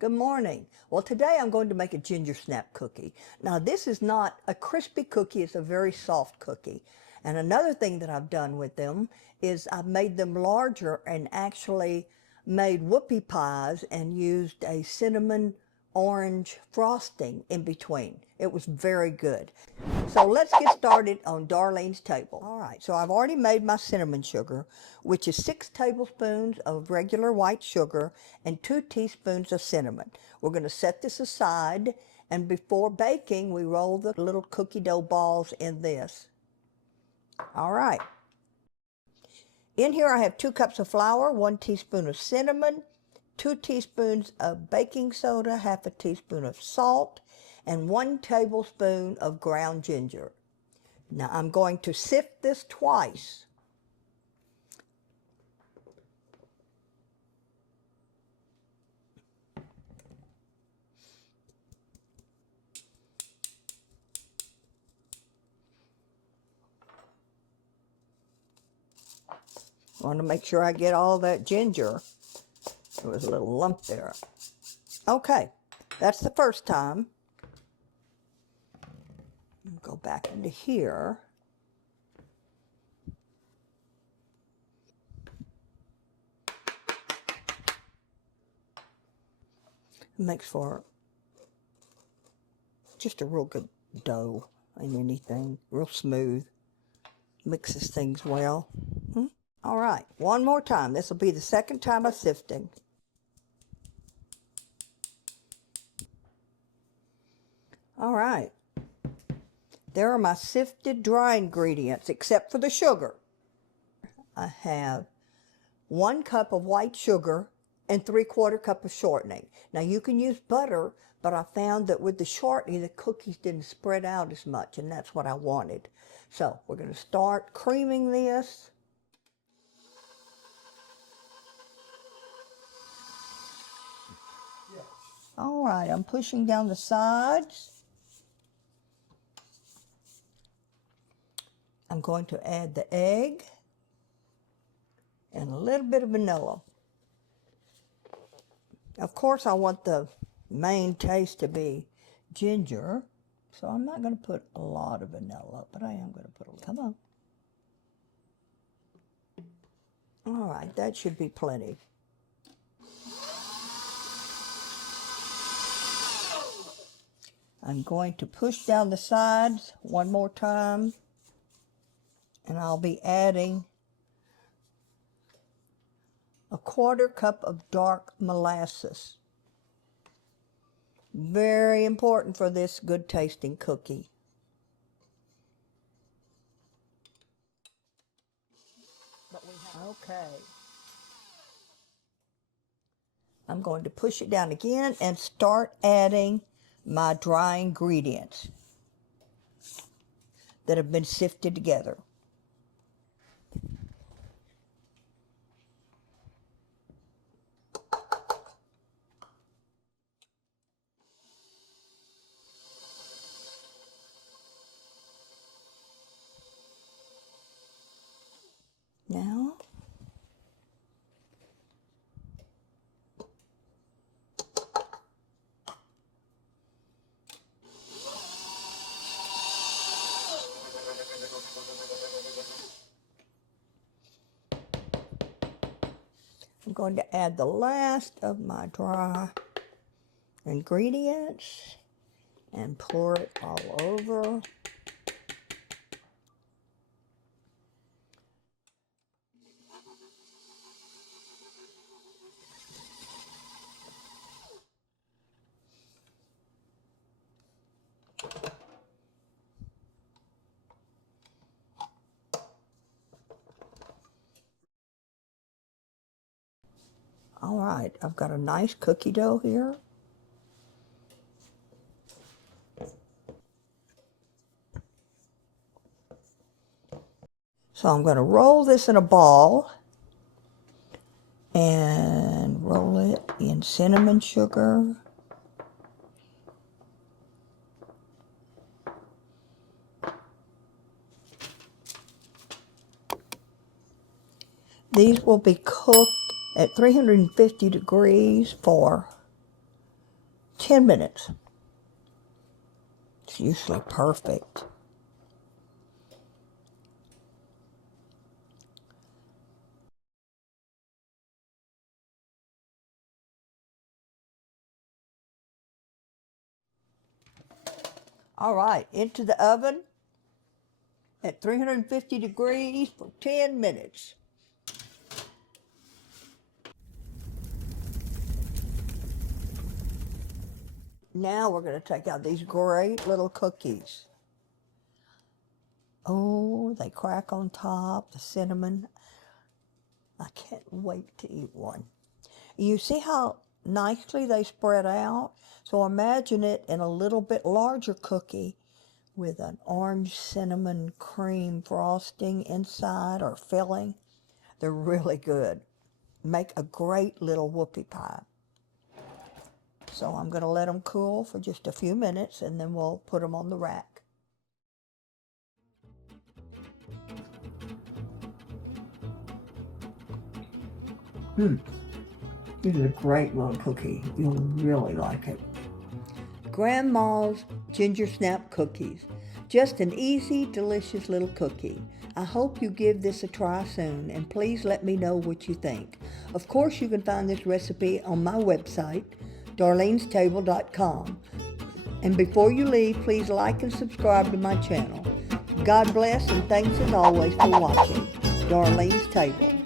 Good morning. Well, today I'm going to make a ginger snap cookie. Now, this is not a crispy cookie, it's a very soft cookie. And another thing that I've done with them is I've made them larger and actually made whoopie pies and used a cinnamon orange frosting in between. It was very good. So let's get started on Darlene's table. All right, so I've already made my cinnamon sugar, which is 6 tablespoons of regular white sugar and 2 teaspoons of cinnamon. We're going to set this aside, and before baking, we roll the little cookie dough balls in this. All right. In here I have 2 cups of flour, 1 teaspoon of cinnamon, 2 teaspoons of baking soda, half a teaspoon of salt, and 1 tablespoon of ground ginger. Now I'm going to sift this twice. I want to make sure I get all that ginger. There was a little lump there. Okay, that's the first time. Go back into here. It makes for just a real good dough and anything, real smooth. Mixes things well. All right, one more time. This will be the second time of sifting. All right. There are my sifted dry ingredients, except for the sugar. I have 1 cup of white sugar and 3/4 cup of shortening. Now you can use butter, but I found that with the shortening, the cookies didn't spread out as much, and that's what I wanted. So we're going to start creaming this. All right, I'm pushing down the sides. I'm going to add the egg and a little bit of vanilla. Of course, I want the main taste to be ginger, so I'm not going to put a lot of vanilla, but I am going to put a little. Come on. All right, that should be plenty. I'm going to push down the sides one more time, and I'll be adding a 1/4 cup of dark molasses. Very important for this good tasting cookie. Okay. I'm going to push it down again and start adding my dry ingredients that have been sifted together. Now, I'm going to add the last of my dry ingredients and pour it all over. All right, I've got a nice cookie dough here. So I'm going to roll this in a ball and roll it in cinnamon sugar. These will be cooked at 350 degrees for 10 minutes. It's usually perfect. All right, into the oven at 350 degrees for 10 minutes. Now we're going to take out these great little cookies. Oh, they crack on top, the cinnamon. I can't wait to eat one. You see how nicely they spread out? So imagine it in a little bit larger cookie with an orange cinnamon cream frosting inside or filling. They're really good. Make a great little whoopie pie. So I'm going to let them cool for just a few minutes and then we'll put them on the rack. This is a great little cookie. You'll really like it. Grandma's Gingersnap cookies. Just an easy, delicious little cookie. I hope you give this a try soon, and please let me know what you think. Of course, you can find this recipe on my website, darlenestable.com. And before you leave, please like and subscribe to my channel. God bless, and thanks as always for watching Darlene's Table.